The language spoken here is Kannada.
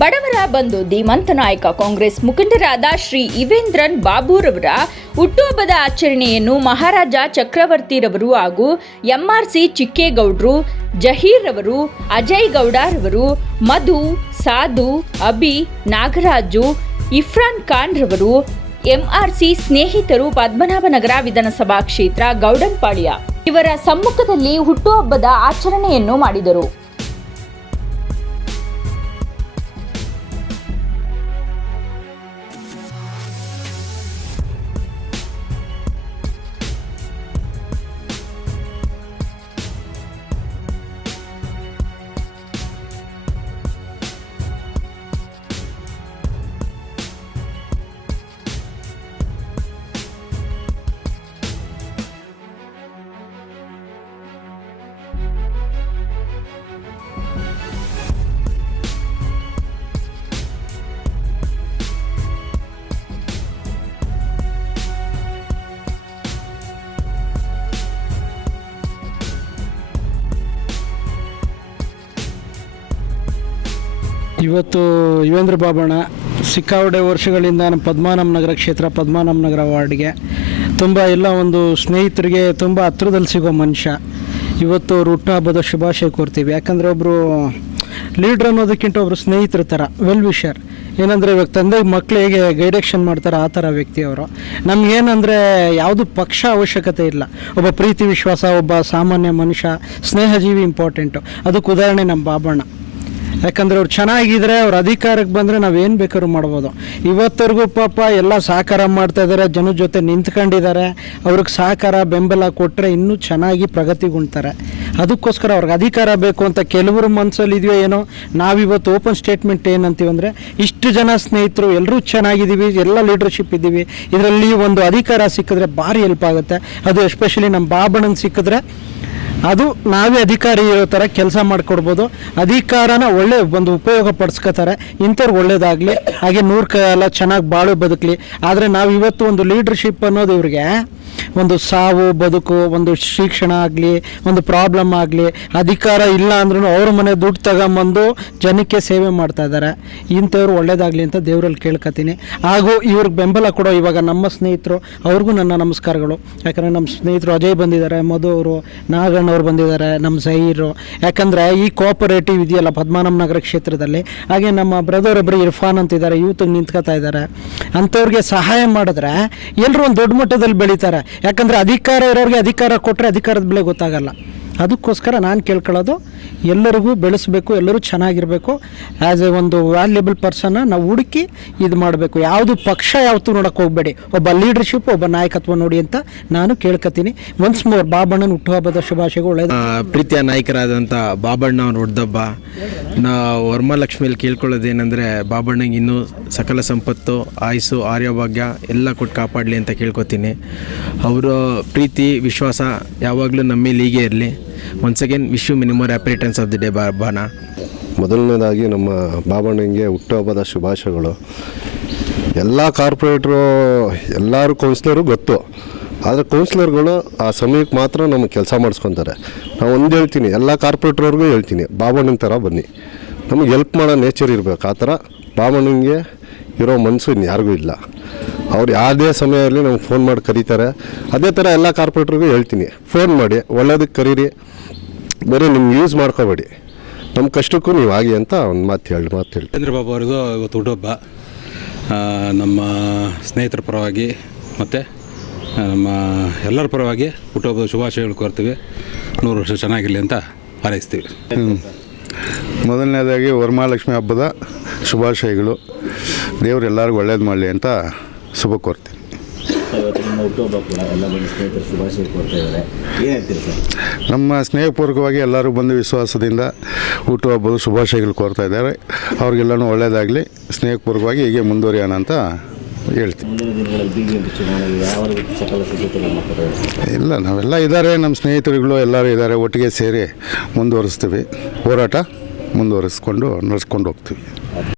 ಬಡವರ ಬಂದು ಧೀಮಂತ ನಾಯಕ ಕಾಂಗ್ರೆಸ್ ಮುಖಂಡರಾದ ಶ್ರೀ ಇವೇಂದ್ರನ್ ಬಾಬುರವರ ಹುಟ್ಟುಹಬ್ಬದ ಆಚರಣೆಯನ್ನು ಮಹಾರಾಜ ಚಕ್ರವರ್ತಿರವರು ಹಾಗೂ ಎಂಆರ್ಸಿ ಚಿಕ್ಕೇಗೌಡ್ರು ಜಹೀರ್ ರವರು ಅಜಯ್ ಗೌಡರವರು, ಮಧು, ಸಾಧು, ಅಭಿ, ನಾಗರಾಜು, ಇಫ್ರಾನ್ ಖಾನ್ ರವರು ಎಂಆರ್ಸಿ ಸ್ನೇಹಿತರು ಪದ್ಮನಾಭನಗರ ವಿಧಾನಸಭಾ ಕ್ಷೇತ್ರ ಗೌಡನ್ಪಾಳ್ಯ. ಇವರ ಸಮ್ಮುಖದಲ್ಲಿ ಹುಟ್ಟುಹಬ್ಬದ ಆಚರಣೆಯನ್ನು ಮಾಡಿದರು. ಇವತ್ತು ಯುವೇಂದ್ರ ಬಾಬಣ್ಣ ಸಿಕ್ಕಾವಡೆ ವರ್ಷಗಳಿಂದ ನಮ್ಮ ಪದ್ಮಾನಂ ನಗರ ಕ್ಷೇತ್ರ, ಪದ್ಮಾನಂ ನಗರ ವಾರ್ಡ್ಗೆ ತುಂಬ ಎಲ್ಲ ಒಂದು ಸ್ನೇಹಿತರಿಗೆ ತುಂಬ ಹತ್ರದಲ್ಲಿ ಸಿಗೋ ಮನುಷ್ಯ. ಇವತ್ತು ಅವ್ರ ಹುಟ್ಟುಹಬ್ಬದ ಶುಭಾಶಯ ಕೋರ್ತೀವಿ. ಯಾಕಂದರೆ ಒಬ್ಬರು ಲೀಡ್ರ್ ಅನ್ನೋದಕ್ಕಿಂತ ಒಬ್ಬರು ಸ್ನೇಹಿತರ ಥರ ವೆಲ್ ವಿಷರ್ ಏನಂದರೆ ಇವಾಗ ತಂದೆ ಮಕ್ಕಳು ಹೇಗೆ ಗೈಡೆಕ್ಷನ್ ಮಾಡ್ತಾರೆ ಆ ಥರ ವ್ಯಕ್ತಿ ಅವರು. ನಮಗೇನಂದರೆ ಯಾವುದು ಪಕ್ಷ ಅವಶ್ಯಕತೆ ಇಲ್ಲ. ಒಬ್ಬ ಪ್ರೀತಿ ವಿಶ್ವಾಸ, ಒಬ್ಬ ಸಾಮಾನ್ಯ ಮನುಷ್ಯ, ಸ್ನೇಹಜೀವಿ ಇಂಪಾರ್ಟೆಂಟು ಅದಕ್ಕೆ ಉದಾಹರಣೆ ನಮ್ಮ ಬಾಬಣ್ಣ. ಯಾಕಂದ್ರೆ ಅವ್ರು ಚೆನ್ನಾಗಿದ್ರೆ ಅವ್ರ ಅಧಿಕಾರಕ್ಕೆ ಬಂದರೆ ನಾವು ಏನು ಬೇಕಾದ್ರೂ ಮಾಡ್ಬೋದು. ಇವತ್ತವರೆಗೂ ಪಾಪ ಎಲ್ಲ ಸಹಕಾರ ಮಾಡ್ತಾ ಜನದ ಜೊತೆ ನಿಂತ್ಕೊಂಡಿದ್ದಾರೆ. ಅವ್ರಿಗೆ ಸಹಕಾರ, ಬೆಂಬಲ ಕೊಟ್ಟರೆ ಇನ್ನೂ ಚೆನ್ನಾಗಿ ಪ್ರಗತಿಗುಣ್ತಾರೆ ಅದಕ್ಕೋಸ್ಕರ ಅವ್ರಿಗೆ ಅಧಿಕಾರ ಬೇಕು ಅಂತ ಕೆಲವರು ಮನಸ್ಸಲ್ಲಿ ಇದೆಯೋ ಏನೋ, ನಾವಿವತ್ತು ಓಪನ್ ಸ್ಟೇಟ್ಮೆಂಟ್ ಏನಂತೀವಿ ಅಂದರೆ, ಇಷ್ಟು ಜನ ಸ್ನೇಹಿತರು ಎಲ್ಲರೂ ಚೆನ್ನಾಗಿದ್ದೀವಿ, ಎಲ್ಲ ಲೀಡರ್ಶಿಪ್ ಇದ್ದೀವಿ. ಇದರಲ್ಲಿ ಒಂದು ಅಧಿಕಾರ ಸಿಕ್ಕಿದ್ರೆ ಭಾರಿ ಹೆಲ್ಪ್ ಆಗುತ್ತೆ. ಅದು ಎಸ್ಪೆಷಲಿ ನಮ್ಮ ಬಾಬಣ್ಣನ ಸಿಕ್ಕಿದ್ರೆ ಅದು ನಾವೇ ಅಧಿಕಾರಿ ಇರೋ ಥರ ಕೆಲಸ ಮಾಡಿಕೊಡ್ಬೋದು. ಅಧಿಕಾರನ ಒಳ್ಳೆ ಒಂದು ಉಪಯೋಗ ಪಡಿಸ್ಕೋತಾರೆ. ಇಂಥವ್ರು ಒಳ್ಳೇದಾಗಲಿ, ಹಾಗೆ ನೂರು ಕಾಲ ಚೆನ್ನಾಗಿ ಬಾಳು ಬದುಕಲಿ. ಆದರೆ ನಾವು ಇವತ್ತು ಒಂದು ಲೀಡರ್ಶಿಪ್ ಅನ್ನೋದು ಇವ್ರಿಗೆ ಒಂದು ಸಾವು, ಬದುಕು, ಒಂದು ಶಿಕ್ಷಣ ಆಗಲಿ, ಒಂದು ಪ್ರಾಬ್ಲಮ್ ಆಗಲಿ, ಅಧಿಕಾರ ಇಲ್ಲ ಅಂದ್ರೂ ಅವ್ರ ಮನೆ ದುಡ್ಡು ತಗೊಂಬಂದು ಜನಕ್ಕೆ ಸೇವೆ ಮಾಡ್ತಾ ಇದ್ದಾರೆ ಇಂಥವ್ರು ಒಳ್ಳೇದಾಗಲಿ ಅಂತ ದೇವರಲ್ಲಿ ಕೇಳ್ಕೊತೀನಿ ಹಾಗೂ ಇವ್ರಿಗೆ ಬೆಂಬಲ ಕೊಡೋ ಇವಾಗ ನಮ್ಮ ಸ್ನೇಹಿತರು, ಅವ್ರಿಗೂ ನನ್ನ ನಮಸ್ಕಾರಗಳು. ಯಾಕಂದರೆ ನಮ್ಮ ಸ್ನೇಹಿತರು ಅಜಯ್ ಬಂದಿದ್ದಾರೆ, ಮಧು ಅವರು ನಾಗಣ್ಣವ್ರು ಬಂದಿದ್ದಾರೆ, ನಮ್ಮ ಸಹೀರು ಯಾಕಂದರೆ ಈ ಕೋಆಪರೇಟಿವ್ ಇದೆಯಲ್ಲ ಪದ್ಮಾನಮ್ ನಗರ ಕ್ಷೇತ್ರದಲ್ಲಿ, ಹಾಗೆ ನಮ್ಮ ಬ್ರದರ್ ಒಬ್ಬರು ಇರ್ಫಾನ್ ಅಂತಿದ್ದಾರೆ ಯೂತ್ಗೆ ನಿಂತ್ಕೋತಾ ಇದ್ದಾರೆ. ಅಂಥವ್ರಿಗೆ ಸಹಾಯ ಮಾಡಿದ್ರೆ ಎಲ್ಲರೂ ಒಂದು ದೊಡ್ಡ ಮಟ್ಟದಲ್ಲಿ ಬೆಳೀತಾರೆ. ಯಾಕಂದರೆ ಅಧಿಕಾರ ಇರೋರಿಗೆ ಅಧಿಕಾರ ಕೊಟ್ಟರೆ ಅಧಿಕಾರದ ಬೆಲೆ ಗೊತ್ತಾಗಲ್ಲ. ಅದಕ್ಕೋಸ್ಕರ ನಾನು ಕೇಳ್ಕೊಳ್ಳೋದು, ಎಲ್ಲರಿಗೂ ಬೆಳೆಸಬೇಕು, ಎಲ್ಲರೂ ಚೆನ್ನಾಗಿರಬೇಕು. ಆ್ಯಸ್ ಎ ಒಂದು ವ್ಯಾಲ್ಯೂಬಲ್ ಪರ್ಸನ್ನ ನಾವು ಹುಡುಕಿ ಇದು ಮಾಡಬೇಕು. ಯಾವುದು ಪಕ್ಷ ಯಾವತ್ತೂ ನೋಡೋಕೆ ಹೋಗಬೇಡಿ. ಒಬ್ಬ ಲೀಡರ್ಶಿಪ್ ಒಬ್ಬ ನಾಯಕತ್ವ ನೋಡಿ ಅಂತ ನಾನು ಕೇಳ್ಕೊತೀನಿ. ಒನ್ಸ್ ಮೋರ್ ಬಾಬಣ್ಣನ ಹುಟ್ಟುಹಬ್ಬದ ಶುಭಾಶಯಗಳು ಒಳ್ಳೆಯದು. ಪ್ರೀತಿಯ ನಾಯಕರಾದಂಥ ಬಾಬಣ್ಣ ಅವ್ರ ಹುಡ್ದಬ್ಬ ನಾ ವರಮಹಾಲಕ್ಷ್ಮಿಯಲ್ಲಿ ಕೇಳ್ಕೊಳ್ಳೋದೇನೆಂದರೆ, ಬಾಬಣ್ಣಗೆ ಇನ್ನೂ ಸಕಲ ಸಂಪತ್ತು, ಆಯಸ್ಸು ಆರ್ಯಭಾಗ್ಯ ಎಲ್ಲ ಕೊಟ್ಟು ಕಾಪಾಡಲಿ ಅಂತ ಕೇಳ್ಕೊತೀನಿ. ಅವರ ಪ್ರೀತಿ, ವಿಶ್ವಾಸ ಯಾವಾಗಲೂ ನಮ್ಮ ಮೇಲೆ ಹೀಗೆ ಇರಲಿ. Once again wish you minimum returns of the day ಬಾಬಾನ ಮೊದಲನೇದಾಗಿ ನಮ್ಮ ಬಾಬಣ್ಣಂಗೆ ಹುಟ್ಟುಹಬ್ಬದ ಶುಭಾಶಯಗಳು. ಎಲ್ಲ ಕಾರ್ಪೊರೇಟ್ರು, ಎಲ್ಲರೂ ಕೌನ್ಸಿಲರು ಗೊತ್ತು. ಆದರೆ ಕೌನ್ಸಿಲರ್ಗಳು ಆ ಸಮಯಕ್ಕೆ ಮಾತ್ರ ನಮಗೆ ಕೆಲಸ ಮಾಡಿಸ್ಕೊತಾರೆ. ನಾವು ಒಂದು ಹೇಳ್ತೀನಿ, ಎಲ್ಲ ಕಾರ್ಪೊರೇಟ್ರವ್ರಿಗೂ ಹೇಳ್ತೀನಿ, ಬಾಬಣ್ಣನ ಥರ ಬನ್ನಿ. ನಮಗೆ ಹೆಲ್ಪ್ ಮಾಡೋ ನೇಚರ್ ಇರಬೇಕು, ಆ ಥರ ಬಾಬಣ್ಣನಿಗೆ ಇರೋ ಮನಸ್ಸು ಇನ್ಯಾರಿಗೂ ಇಲ್ಲ. ಅವ್ರು ಯಾವುದೇ ಸಮಯ ಇರಲಿ ನಮ್ಗೆ ಫೋನ್ ಮಾಡಿ ಕರೀತಾರೆ. ಅದೇ ಥರ ಎಲ್ಲ ಕಾರ್ಪೊರೇಟ್ರಿಗೂ ಹೇಳ್ತೀನಿ ಫೋನ್ ಮಾಡಿ ಒಳ್ಳೇದಕ್ಕೆ ಕರೀರಿ ಬರೀ ನಿಮ್ಗೆ ಯೂಸ್ ಮಾಡ್ಕೋಬೇಡಿ. ನಮ್ಮ ಕಷ್ಟಕ್ಕೂ ನೀವು ಆಗಿ ಅಂತ ಒಂದು ಮಾತು ಹೇಳಿ ಮಾತು ಹೇಳಿ. ಚಂದ್ರಬಾಬು ಅವ್ರಿಗೂ ಇವತ್ತು ಹುಟ್ಟುಹಬ್ಬ. ನಮ್ಮ ಸ್ನೇಹಿತರ ಪರವಾಗಿ ಮತ್ತು ನಮ್ಮ ಎಲ್ಲರ ಪರವಾಗಿ ಹುಟ್ಟುಹಬ್ಬದ ಶುಭಾಶಯಗಳು ಕೋರ್ತೀವಿ. ನೂರು ವರ್ಷ ಚೆನ್ನಾಗಿರಲಿ ಅಂತ ಹಾರೈಸ್ತೀವಿ. ಮೊದಲನೇದಾಗಿ ವರಮಹಾಲಕ್ಷ್ಮಿ ಹಬ್ಬದ ಶುಭಾಶಯಗಳು. ದೇವರು ಎಲ್ಲರಿಗೂ ಒಳ್ಳೇದು ಮಾಡಲಿ ಅಂತ ಶುಭ ಕೋರ್ತೀನಿ ನಿಮ್ಮ ಸ್ನೇಹಪೂರ್ವಕವಾಗಿ ಎಲ್ಲರೂ ಬಂದು ವಿಶ್ವಾಸದಿಂದ ಹುಟ್ಟುಹಬ್ಬದ ಶುಭಾಶಯಗಳು ಕೋರ್ತಾ ಇದ್ದಾರೆ. ಅವ್ರಿಗೆಲ್ಲನೂ ಒಳ್ಳೆಯದಾಗಲಿ ಸ್ನೇಹಪೂರ್ವಕವಾಗಿ ಹೀಗೆ ಮುಂದುವರಿಯೋಣ ಅಂತ ಹೇಳ್ತೀನಿ. ಇಲ್ಲ, ನಾವೆಲ್ಲ ಇದ್ದಾರೆ. ನಮ್ಮ ಸ್ನೇಹಿತರುಗಳು ಎಲ್ಲರೂ ಇದ್ದಾರೆ. ಒಟ್ಟಿಗೆ ಸೇರಿ ಮುಂದುವರಿಸ್ತೀವಿ. ಹೋರಾಟ ಮುಂದುವರಿಸ್ಕೊಂಡು ನಡೆಸ್ಕೊಂಡು ಹೋಗ್ತೀವಿ.